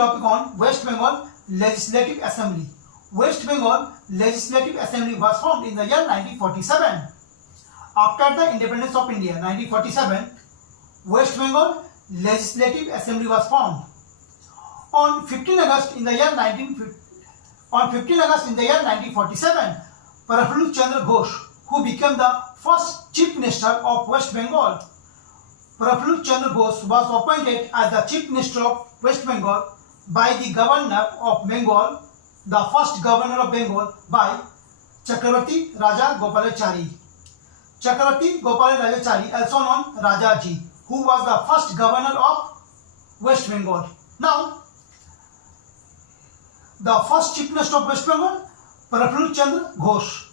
topic on West Bengal Legislative Assembly. West Bengal Legislative Assembly was formed in the year 1947. After the independence of India, 1947, West Bengal Legislative Assembly was formed. On 15 August in the year 1947, Prafullu Chandra Ghosh, who became the first Chief Minister of West Bengal. Prafullu Chandra Ghosh was appointed as the Chief Minister of West Bengal by the Governor of Bengal, the first Governor of Bengal, by Chakravarti Raja Gopalachari. Chakravarti Gopalachari, also known Rajaji, who was the first Governor of West Bengal. Now, the first Chief Minister of West Bengal, Prafullu Chandra Ghosh,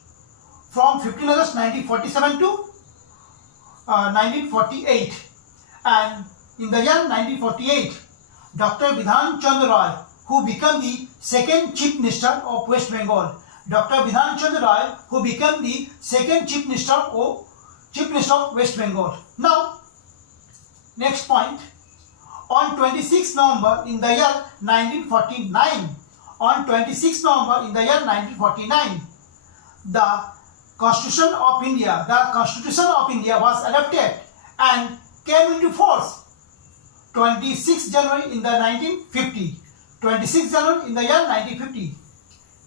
from 15 August 1947 to 1948. And in the year 1948, Dr. Bidhan Chandra Roy, who became the second Chief Minister of West Bengal. Dr. Bidhan Chandra Roy, who became the second Chief Minister of West Bengal. Now, next point. On 26 November in the year 1949, the Constitution of India was adopted and came into force. 26 January in the 1950. 26 January in the year 1950.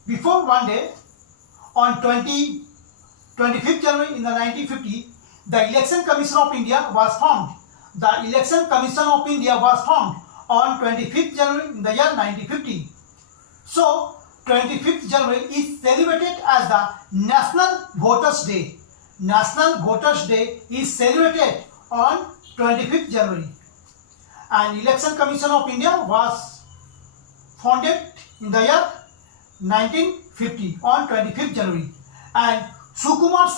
Before one day, on 25th January in the 1950, the Election Commission of India was formed. The Election Commission of India was formed on 25th January in the year 1950. So, 25th January is celebrated as the National Voters Day. National Voters Day is celebrated on 25th January. And Election Commission of India was founded in the year 1950 on 25th January. And Sukumar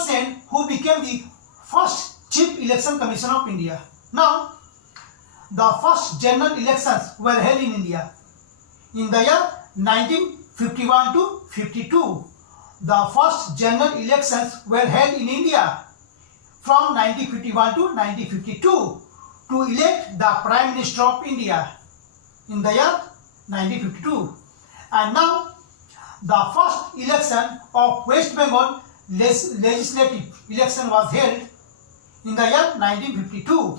Sen, who became the first Chief Election Commissioner of India. Now, the first general elections were held in India in the year 1951 to 52. The first general elections were held in India from 1951 to 1952 to elect the Prime Minister of India in the year 1952. And now, the first election of West Bengal legislative election was held in the year 1952.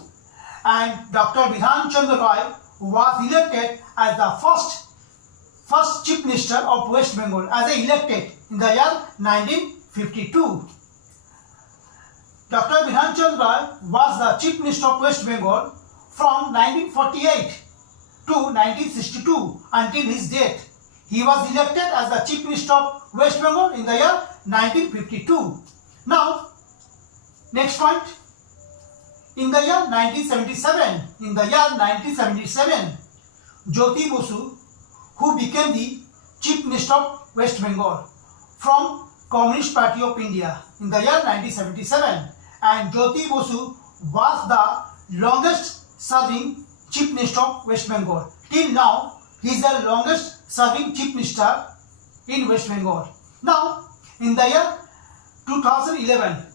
And Dr. Bidhan Chandra Roy was elected as the first Chief Minister of West Bengal, as elected in the year 1952. Dr. Bidhan Chandra Roy was the Chief Minister of West Bengal from 1948 to 1962 until his death. He was elected as the Chief Minister of West Bengal in the year 1952. Now, next point. In the year 1977, Jyoti Basu, who became the Chief Minister of West Bengal from Communist Party of India in the year 1977, and Jyoti Basu was the longest serving Chief Minister of West Bengal. Till now, he is the longest serving Chief Minister in West Bengal. Now, in the year 2011,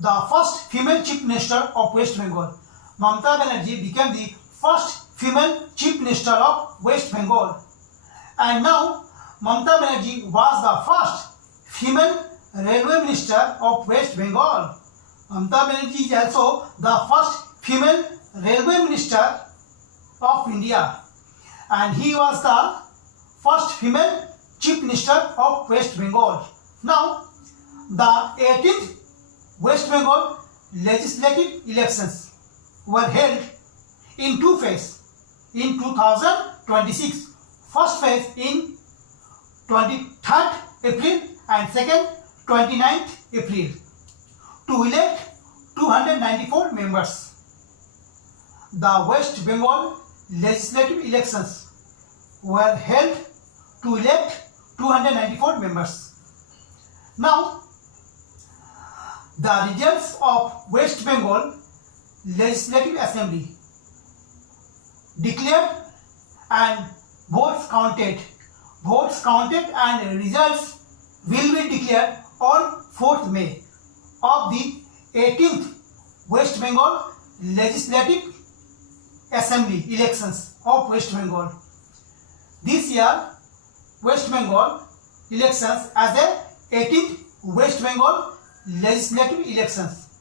the first female Chief Minister of West Bengal, Mamata Banerjee, became the first female Chief Minister of West Bengal. And now, Mamata Banerjee was the first female Railway Minister of West Bengal. Mamata Banerjee is also the first female Railway Minister of India. And he was the first female Chief Minister of West Bengal. Now, the 18th West Bengal legislative elections were held in two phases in 2026. First phase in 23rd April and second 29th April to elect 294 members. The West Bengal legislative elections were held to elect 294 members. Now, the results of West Bengal Legislative Assembly declared and votes counted and results will be declared on 4th May of the 18th West Bengal Legislative Assembly elections of West Bengal. This year, West Bengal elections as the 18th West Bengal legislative elections.